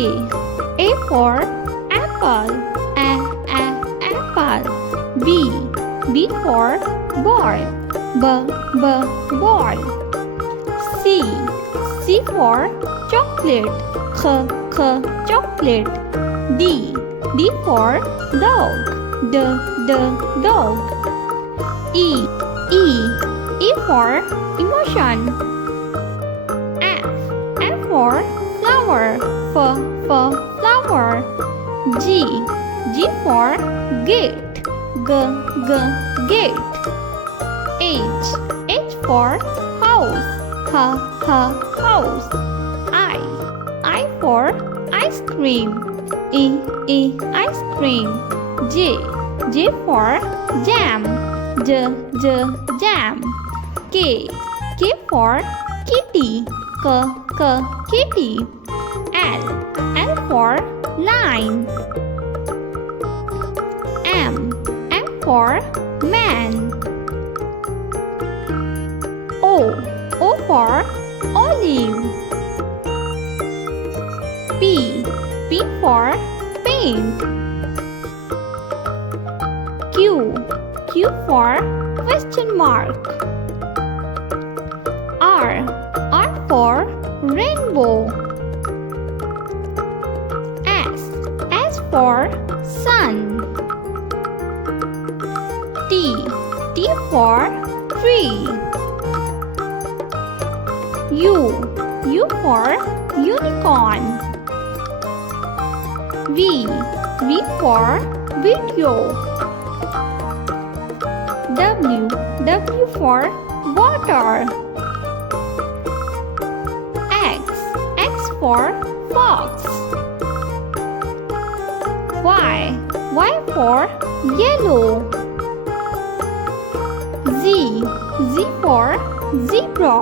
A for apple, apple. B for ball, ball. C for chocolate, chocolate. D for dog, dog. E for emotion. F for flower, flower. G for gate, gate. H for house, house. I for ice cream, ice cream. J for jam, jam. K for kitty, kitty. L for line. M for man. O for olive. P for paint. Q for question mark. R for rainbow. S for sun. T for tree. U for unicorn. V for video. W for water. X for fox. Y for yellow. Z for zebra.